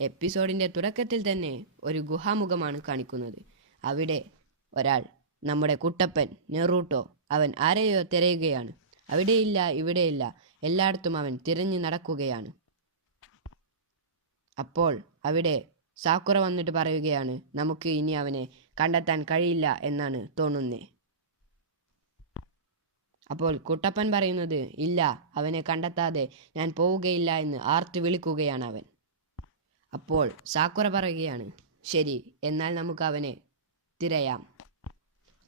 എപ്പിസോഡിൻ്റെ തുടക്കത്തിൽ തന്നെ ഒരു ഗുഹാമുഖമാണ് കാണിക്കുന്നത്. അവിടെ ഒരാൾ, നമ്മുടെ കുട്ടപ്പൻ നെറൂട്ടോ, അവൻ ആരെയോ തിരയുകയാണ്. അവിടെയില്ല, ഇവിടെയില്ല, എല്ലായിടത്തും അവൻ തിരഞ്ഞു നടക്കുകയാണ്. അപ്പോൾ അവിടെ സാക്കുറ വന്നിട്ട് പറയുകയാണ്, നമുക്ക് ഇനി അവനെ കണ്ടെത്താൻ കഴിയില്ല എന്നാണ് തോന്നുന്നേ. അപ്പോൾ കുട്ടപ്പൻ പറയുന്നത്, ഇല്ല, അവനെ കണ്ടെത്താതെ ഞാൻ പോവുകയില്ല എന്ന് ആർത്ത് വിളിക്കുകയാണ് അവൻ. അപ്പോൾ സാക്കുറ പറയുകയാണ്, ശരി, എന്നാൽ നമുക്ക് അവനെ തിരയാം.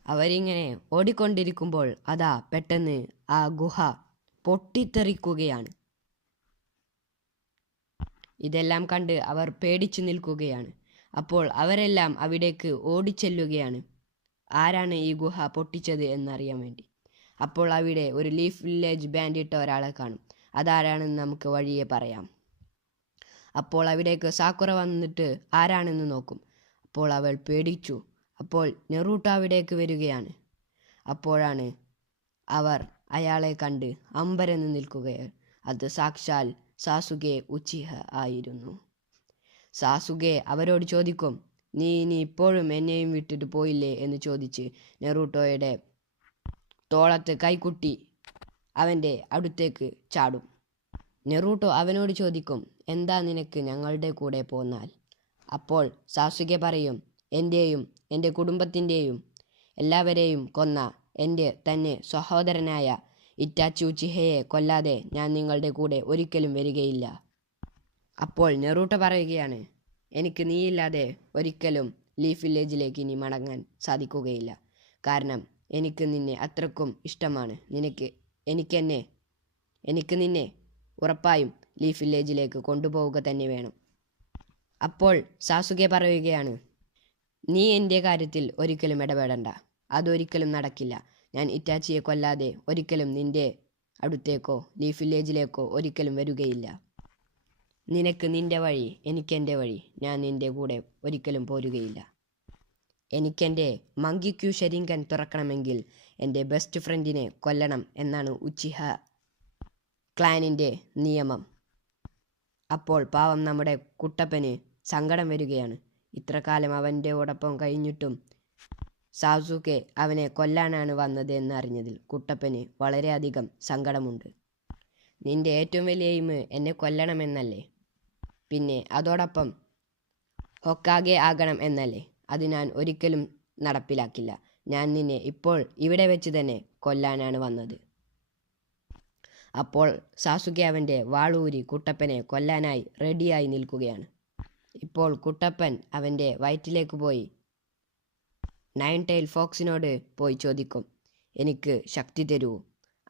അവരിങ്ങനെ ഓടിക്കൊണ്ടിരിക്കുമ്പോൾ അതാ പെട്ടെന്ന് ആ ഗുഹ പൊട്ടിത്തെറിക്കുകയാണ്. ഇതെല്ലാം കണ്ട് അവർ പേടിച്ചു നിൽക്കുകയാണ്. അപ്പോൾ അവരെല്ലാം അവിടേക്ക് ഓടിച്ചെല്ലുകയാണ്, ആരാണ് ഈ ഗുഹ പൊട്ടിച്ചത് എന്നറിയാൻ വേണ്ടി. അപ്പോൾ അവിടെ ഒരു ലീഫ് വില്ലേജ് ബാൻഡ് ഇട്ട ഒരാളെ കാണും. അതാരാണെന്ന് നമുക്ക് വഴിയെ പറയാം. അപ്പോൾ അവിടേക്ക് സാക്കുറ വന്നിട്ട് ആരാണെന്ന് നോക്കും. അപ്പോൾ അവൾ പേടിച്ചു. അപ്പോൾ നെറൂട്ടോ അവിടേക്ക് വരികയാണ്. അപ്പോഴാണ് അവർ അയാളെ കണ്ട് അമ്പരന്ന് നിൽക്കുകയാണ്. അത് സാക്ഷാൽ സാസുകെ ഉച്ചിഹ ആയിരുന്നു. സാസുകെ അവരോട് ചോദിക്കും, നീ ഇനി ഇപ്പോഴും എന്നെയും വിട്ടിട്ട് പോയില്ലേ എന്ന് ചോദിച്ച് നെറൂട്ടോയുടെ തോളത്ത് കൈക്കുട്ടി അവൻ്റെ അടുത്തേക്ക് ചാടും. നെറൂട്ടോ അവനോട് ചോദിക്കും, എന്താ നിനക്ക് ഞങ്ങളുടെ കൂടെ പോന്നാൽ? അപ്പോൾ സാസുകെ പറയും, എൻ്റെയും എൻ്റെ കുടുംബത്തിൻ്റെയും എല്ലാവരെയും കൊന്ന എൻ്റെ തന്നെ സഹോദരനായ ഇറ്റാച്ചി ഉച്ചിഹയെ കൊല്ലാതെ ഞാൻ നിങ്ങളുടെ കൂടെ ഒരിക്കലും വരികയില്ല. അപ്പോൾ നെറൂട്ടോ പറയുകയാണ്, എനിക്ക് നീയില്ലാതെ ഒരിക്കലും ലീഫ് വില്ലേജിലേക്ക് ഇനി മടങ്ങാൻ സാധിക്കുകയില്ല. കാരണം എനിക്ക് നിന്നെ അത്രക്കും ഇഷ്ടമാണ്. എനിക്ക് നിന്നെ ഉറപ്പായും ലീഫ് വില്ലേജിലേക്ക് കൊണ്ടുപോവുക തന്നെ വേണം. അപ്പോൾ സാസുകെ പറയുകയാണ്, നീ എൻ്റെ കാര്യത്തിൽ ഒരിക്കലും ഇടപെടണ്ട. അതൊരിക്കലും നടക്കില്ല. ഞാൻ ഇറ്റാച്ചിയെ കൊല്ലാതെ ഒരിക്കലും നിൻ്റെ അടുത്തേക്കോ ലീഫ് വില്ലേജിലേക്കോ ഒരിക്കലും വരികയില്ല. നിനക്ക് നിൻ്റെ വഴി, എനിക്കെൻ്റെ വഴി. ഞാൻ നിൻ്റെ കൂടെ ഒരിക്കലും പോരുകയില്ല. എനിക്കെൻ്റെ മങ്കിക്യു ഷെരിങ്കൻ തുറക്കണമെങ്കിൽ എൻ്റെ ബെസ്റ്റ് ഫ്രണ്ടിനെ കൊല്ലണം എന്നാണ് ഉച്ചിഹ ക്ലാനിൻ്റെ നിയമം. അപ്പോൾ പാവം നമ്മുടെ കുട്ടപ്പന് സങ്കടം വരികയാണ്. ഇത്ര കാലം അവൻ്റെ ഓടൊപ്പം കഴിഞ്ഞിട്ടും സാസുകെ അവനെ കൊല്ലാനാണ് വന്നത് എന്നറിഞ്ഞതിൽ കുട്ടപ്പന് വളരെയധികം സങ്കടമുണ്ട്. നിൻ്റെ ഏറ്റവും വലിയ എയിം എന്നെ കൊല്ലണമെന്നല്ലേ? പിന്നെ അതോടൊപ്പം ഹൊക്കാഗെ ആകണം എന്നല്ലേ? അത് ഞാൻ ഒരിക്കലും നടപ്പിലാക്കില്ല. ഞാൻ നിന്നെ ഇപ്പോൾ ഇവിടെ വെച്ച് തന്നെ കൊല്ലാനാണ് വന്നത്. അപ്പോൾ സാസുകെ അവൻ്റെ വാളൂരി കുട്ടപ്പനെ കൊല്ലാനായി റെഡിയായി നിൽക്കുകയാണ്. ഇപ്പോൾ കുട്ടപ്പൻ അവൻ്റെ വയറ്റിലേക്ക് പോയി നയൻ ടെയിൽ ഫോക്സിനോട് പോയി ചോദിക്കും, എനിക്ക് ശക്തി തരൂ.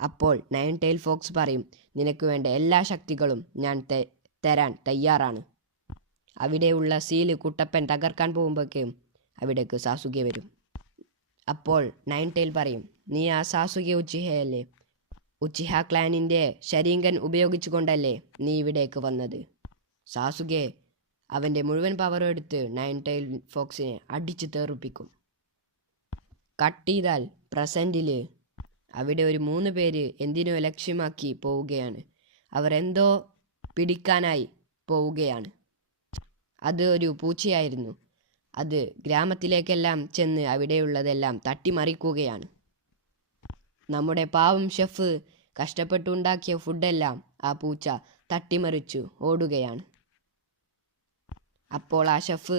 അപ്പോൾ നയൻ ടെയിൽ ഫോക്സ് പറയും, നിനക്ക് വേണ്ട എല്ലാ ശക്തികളും ഞാൻ തരാൻ തയ്യാറാണ്. അവിടെയുള്ള സീല് കുട്ടപ്പൻ തകർക്കാൻ പോകുമ്പോഴേക്കും അവിടേക്ക് സാസുകെ വരും. അപ്പോൾ നയൻ ടെയിൽ പറയും, നീ ആ സാസുകെ ഉച്ചിഹയല്ലേ? ഉച്ചിഹ ക്ലാനിൻ്റെ ഷെരിങ്കൻ ഉപയോഗിച്ചുകൊണ്ടല്ലേ നീ ഇവിടേക്ക് വന്നത്? സാസുകെ അവൻ്റെ മുഴുവൻ പവറും എടുത്ത് നയൻ ടെയിൽ ഫോക്സിനെ അടിച്ച് തെറിപ്പിക്കും. കട്ട് ചെയ്താൽ പ്രസൻറ്റിൽ അവിടെ ഒരു 3 പേര് എന്തിനോ ലക്ഷ്യമാക്കി പോവുകയാണ്. അവർ എന്തോ പിടിക്കാനായി പോവുകയാണ്. അത് ഒരു പൂച്ചയായിരുന്നു. അത് ഗ്രാമത്തിലേക്കെല്ലാം ചെന്ന് അവിടെയുള്ളതെല്ലാം തട്ടിമറിക്കുകയാണ്. നമ്മുടെ പാവം ഷെഫ് കഷ്ടപ്പെട്ടുണ്ടാക്കിയ ഫുഡെല്ലാം ആ പൂച്ച തട്ടിമറിച്ചു ഓടുകയാണ്. അപ്പോൾ ആ ഷെഫ്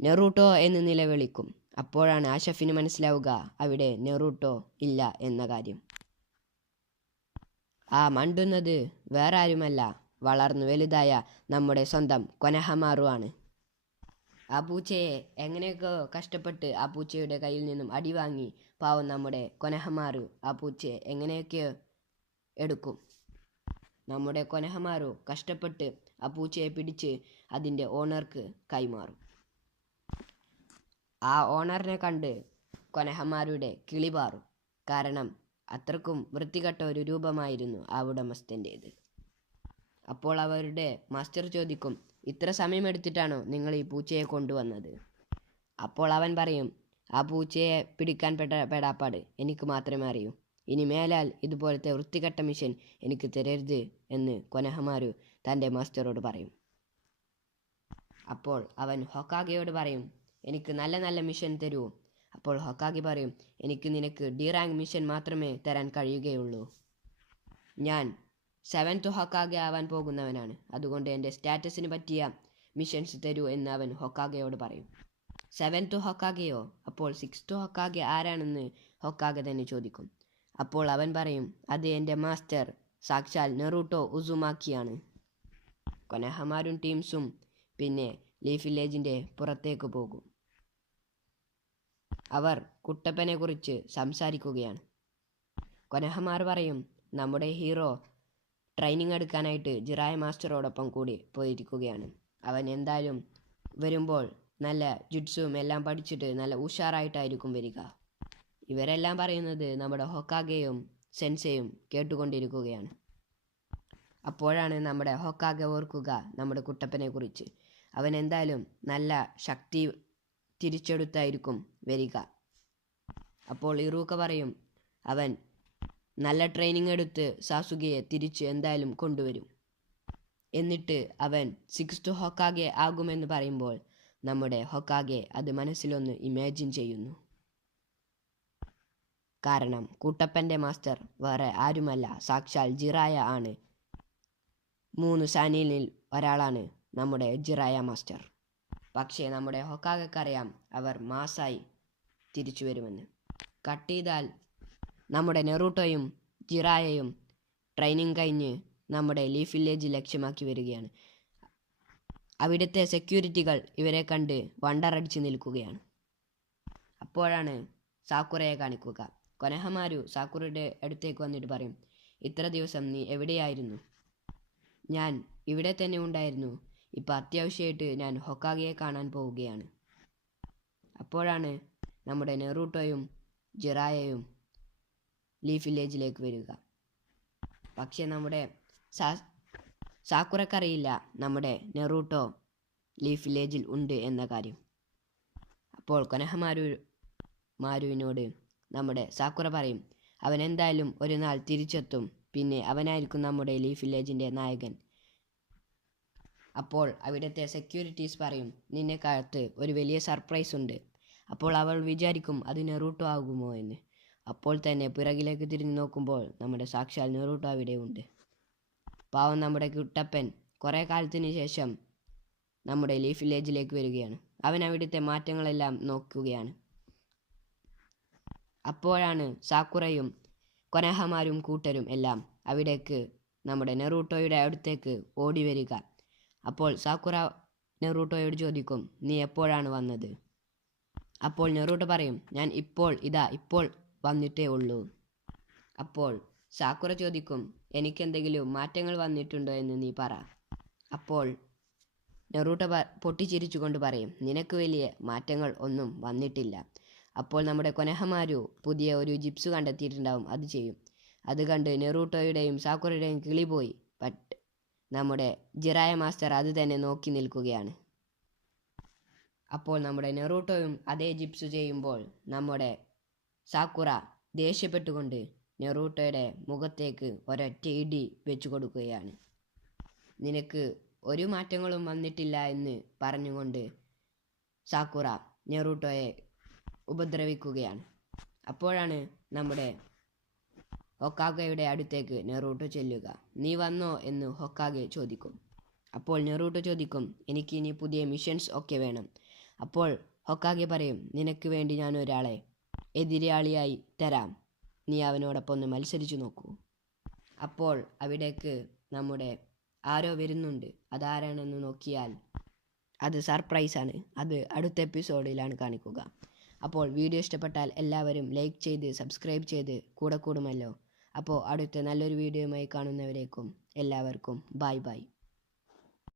നെറൂട്ടോ എന്ന് നിലവിളിക്കും. അപ്പോഴാണ് ആ ഷെഫിന് മനസ്സിലാവുക അവിടെ നെറൂട്ടോ ഇല്ല എന്ന കാര്യം. ആ മണ്ടുന്നത് വേറെ ആരുമല്ല, വളർന്നു വലുതായ നമ്മുടെ സ്വന്തം കൊനഹമാറു ആണ്. ആ പൂച്ചയെ എങ്ങനെയൊക്കെ കഷ്ടപ്പെട്ട് ആ പൂച്ചയുടെ കയ്യിൽ നിന്നും അടി വാങ്ങി പാവം നമ്മുടെ കൊനഹമാറു ആ പൂച്ചയെ എങ്ങനെയൊക്കെ എടുക്കും. നമ്മുടെ കൊനഹമാറു കഷ്ടപ്പെട്ട് ആ പൂച്ചയെ പിടിച്ച് അതിൻ്റെ ഓണർക്ക് കൈമാറും. ആ ഓണറിനെ കണ്ട് കൊനഹമാരുടെ കിളി പാറും. കാരണം അത്രക്കും വൃത്തികെട്ട ഒരു രൂപമായിരുന്നു ആ ഉടമസ്ഥൻ്റേത്. അപ്പോൾ അവരുടെ മാസ്റ്റർ ചോദിക്കും, ഇത്ര സമയമെടുത്തിട്ടാണോ നിങ്ങൾ ഈ പൂച്ചയെ കൊണ്ടുവന്നത്? അപ്പോൾ അവൻ പറയും, ആ പൂച്ചയെ പിടിക്കാൻ പെടാപ്പാട് എനിക്ക് മാത്രമേ അറിയൂ. ഇനി മേലാൽ ഇതുപോലത്തെ വൃത്തികെട്ട മിഷൻ എനിക്ക് തരരുത് എന്ന് കൊനഹമാരു തൻ്റെ മാസ്റ്ററോട് പറയും. അപ്പോൾ അവൻ ഹൊക്കാഗെയോട് പറയും, എനിക്ക് നല്ല നല്ല മിഷൻ തരൂ. അപ്പോൾ ഹൊക്കാഗെ പറയും, എനിക്ക് നിനക്ക് ഡി റാങ്ക് മിഷൻ മാത്രമേ തരാൻ കഴിയുകയുള്ളൂ. ഞാൻ 7th ഹൊക്കാഗെ ആവാൻ പോകുന്നവനാണ്. അതുകൊണ്ട് എൻ്റെ സ്റ്റാറ്റസിന് പറ്റിയ മിഷൻസ് തരൂ എന്ന് അവൻ ഹൊക്കാഗെയോട് പറയും. 7th ഹൊക്കാഗെയോ? അപ്പോൾ 6th ഹൊക്കാഗെ ആരാണെന്ന് ഹൊക്കാഗെ തന്നെ ചോദിക്കും. അപ്പോൾ അവൻ പറയും, അത് എൻ്റെ മാസ്റ്റർ സാക്ഷാൽ നെറൂട്ടോ ഉസുമാക്കിയാണ്. കൊനഹമാരും ടീംസും പിന്നെ ലീഫ് വില്ലേജിൻ്റെ പുറത്തേക്ക് പോകും. അവർ കുട്ടപ്പനെ കുറിച്ച് സംസാരിക്കുകയാണ്. കൊനഹമാർ പറയും, നമ്മുടെ ഹീറോ ട്രെയിനിങ് എടുക്കാനായിട്ട് ജിറായ മാസ്റ്ററോടൊപ്പം കൂടി പോയിരിക്കുകയാണ്. അവൻ എന്തായാലും വരുമ്പോൾ നല്ല ജുഡ്സും എല്ലാം പഠിച്ചിട്ട് നല്ല ഉഷാറായിട്ടായിരിക്കും വരിക. ഇവരെല്ലാം പറയുന്നത് നമ്മുടെ ഹൊക്കാഗെയും സെൻസെയും കേട്ടുകൊണ്ടിരിക്കുകയാണ്. അപ്പോഴാണ് നമ്മുടെ ഹൊക്കാഗെ ഓർക്കുക നമ്മുടെ കുട്ടപ്പനെ കുറിച്ച്. അവൻ എന്തായാലും നല്ല ശക്തി തിരിച്ചെടുത്തായിരിക്കും വരിക. അപ്പോൾ ഇറൂക്ക പറയും, അവൻ നല്ല ട്രെയിനിങ് എടുത്ത് സാസുകയെ തിരിച്ച് എന്തായാലും കൊണ്ടുവരും. എന്നിട്ട് അവൻ 6th ഹൊക്കാഗെ ആകുമെന്ന് പറയുമ്പോൾ നമ്മുടെ ഹൊക്കാഗെ അത് മനസ്സിലൊന്ന് ഇമാജിൻ ചെയ്യുന്നു. കാരണം കുട്ടപ്പൻ്റെ മാസ്റ്റർ വേറെ ആരുമല്ല, സാക്ഷാൽ ജിറായ ആണ്. 3 സാനിയനിൽ ഒരാളാണ് നമ്മുടെ ജിറായ മാസ്റ്റർ. പക്ഷേ നമ്മുടെ ഹൊക്കാഗെക്കറിയാം അവർ മാസായി തിരിച്ചു വരുമെന്ന്. കട്ട് ചെയ്താൽ നമ്മുടെ നെറൂട്ടോയും ജിറായയും ട്രെയിനിങ് കഴിഞ്ഞ് നമ്മുടെ ലീഫ് വില്ലേജ് ലക്ഷ്യമാക്കി വരികയാണ്. അവിടുത്തെ സെക്യൂരിറ്റികൾ ഇവരെ കണ്ട് വണ്ടറടിച്ച് നിൽക്കുകയാണ്. അപ്പോഴാണ് സാക്കുറയെ കാണിക്കുക. കൊനഹമാരു സാക്കുറയുടെ അടുത്തേക്ക് വന്നിട്ട് പറയും, ഇത്ര ദിവസം നീ എവിടെയായിരുന്നു? ഞാൻ ഇവിടെ തന്നെ ഉണ്ടായിരുന്നു. ഇപ്പം അത്യാവശ്യമായിട്ട് ഞാൻ ഹൊക്കാഗെയെ കാണാൻ പോവുകയാണ്. അപ്പോഴാണ് നമ്മുടെ നെറൂട്ടോയും ജിറായയും ലീഫ് വില്ലേജിലേക്ക് വരിക. പക്ഷേ നമ്മുടെ സാക്കുറക്കറിയില്ല നമ്മുടെ നെറൂട്ടോ ലീഫ് വില്ലേജിൽ ഉണ്ട് എന്ന കാര്യം. അപ്പോൾ കൊനഹമാരുവിനോട് നമ്മുടെ സാക്കുറ പറയും, അവൻ എന്തായാലും ഒരു നാൾ തിരിച്ചെത്തും. പിന്നെ അവനായിരിക്കും നമ്മുടെ ലീഫ് വില്ലേജിൻ്റെ നായകൻ. അപ്പോൾ അവിടുത്തെ സെക്യൂരിറ്റീസ് പറയും, നിന്നെക്കാലത്ത് ഒരു വലിയ സർപ്രൈസ് ഉണ്ട്. അപ്പോൾ അവൾ വിചാരിക്കും അത് നെറൂട്ടോ ആകുമോ എന്ന്. അപ്പോൾ തന്നെ പിറകിലേക്ക് തിരിഞ്ഞു നോക്കുമ്പോൾ നമ്മുടെ സാക്ഷാൽ നെറൂട്ടോ അവിടെ ഉണ്ട്. പാവം നമ്മുടെ കുട്ടപ്പൻ കുറേ കാലത്തിന് ശേഷം നമ്മുടെ ലീഫ് വില്ലേജിലേക്ക് വരികയാണ്. അവൻ അവിടുത്തെ മാറ്റങ്ങളെല്ലാം നോക്കുകയാണ്. അപ്പോഴാണ് സാക്കുറയും കൊനഹമാരും കൂട്ടരും എല്ലാം അവിടേക്ക് നമ്മുടെ നെറൂട്ടോയുടെ അടുത്തേക്ക് ഓടി വരിക. അപ്പോൾ സാക്കുറ നെറൂട്ടോയോട് ചോദിക്കും, നീ എപ്പോഴാണ് വന്നത്? അപ്പോൾ നെറൂട്ടോ പറയും, ഞാൻ ഇപ്പോൾ വന്നിട്ടേ ഉള്ളൂ. അപ്പോൾ സാക്കുറ ചോദിക്കും, എനിക്കെന്തെങ്കിലും മാറ്റങ്ങൾ വന്നിട്ടുണ്ടോ എന്ന് നീ പറ. അപ്പോൾ നെറൂട്ടോ പൊട്ടിച്ചിരിച്ചുകൊണ്ട് പറയും, നിനക്ക് വലിയ മാറ്റങ്ങൾ ഒന്നും വന്നിട്ടില്ല. അപ്പോൾ നമ്മുടെ കൊനഹമാരു പുതിയ ഒരു ജിപ്സ് കണ്ടെത്തിയിട്ടുണ്ടാവും, അത് ചെയ്യും. അത് കണ്ട് നെറൂട്ടോയുടെയും സാക്കുറയുടെയും കിളി പോയി. ബട്ട് നമ്മുടെ ജിറായ മാസ്റ്റർ അത് തന്നെ നോക്കി നിൽക്കുകയാണ്. അപ്പോൾ നമ്മുടെ നെറൂട്ടോയും അതേ ജിപ്സ് ചെയ്യുമ്പോൾ നമ്മുടെ സാക്കുറ ദേഷ്യപ്പെട്ടുകൊണ്ട് നെറൂട്ടോയുടെ മുഖത്തേക്ക് ഒരൊറ്റ ഇടി വെച്ചു കൊടുക്കുകയാണ്. നിനക്ക് ഒരു മാറ്റങ്ങളും വന്നിട്ടില്ല എന്ന് പറഞ്ഞുകൊണ്ട് സാക്കുറ നെറൂട്ടോയെ ഉപദ്രവിക്കുകയാണ്. അപ്പോഴാണ് നമ്മുടെ ഹൊക്കാഗെയുടെ അടുത്തേക്ക് നെറൂട്ടോ ചെല്ലുക. നീ വന്നോ എന്ന് ഹൊക്കാഗെ ചോദിക്കും. അപ്പോൾ നെറൂട്ടോ ചോദിക്കും, എനിക്ക് ഇനി പുതിയ മിഷൻസ് ഒക്കെ വേണം. അപ്പോൾ ഹൊക്കാഗെ പറയും, നിനക്ക് വേണ്ടി ഞാൻ ഒരാളെ എതിരാളിയായി തരാം, നീ അവനോടൊപ്പം ഒന്ന് മത്സരിച്ചു നോക്കൂ. അപ്പോൾ അവിടേക്ക് നമ്മുടെ ആരോ വരുന്നുണ്ട്. അതാരാണെന്ന് നോക്കിയാൽ അത് സർപ്രൈസാണ്. അത് അടുത്ത എപ്പിസോഡിലാണ് കാണിക്കുക. അപ്പോൾ വീഡിയോ ഇഷ്ടപ്പെട്ടാൽ എല്ലാവരും ലൈക്ക് ചെയ്ത് സബ്സ്ക്രൈബ് ചെയ്ത് കൂടെ കൂടുമല്ലോ. അപ്പോൾ അടുത്ത നല്ലൊരു വീഡിയോയുമായി കാണുന്നവരേക്കും എല്ലാവർക്കും ബൈ ബൈ.